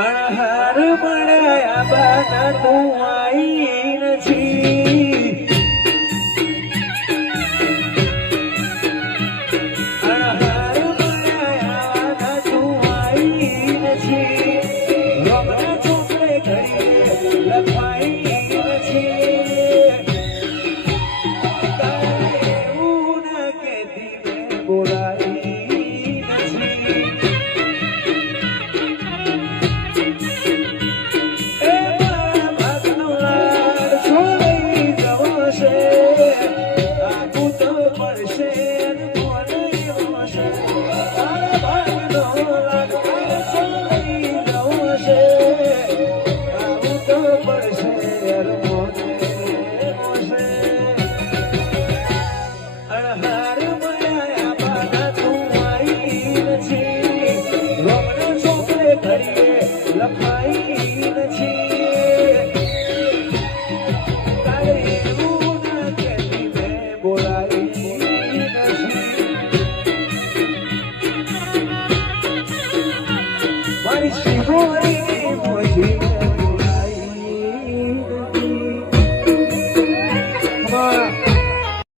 અણહાર મળ્યા બાના તું આઈ નથી અણહાર મળ્યા બાના તું આઈ નથી રમણા ચોકડે ઘડીએ લખાઈ નથી તારે એવું ના કહેતી મેં બોલાઈ She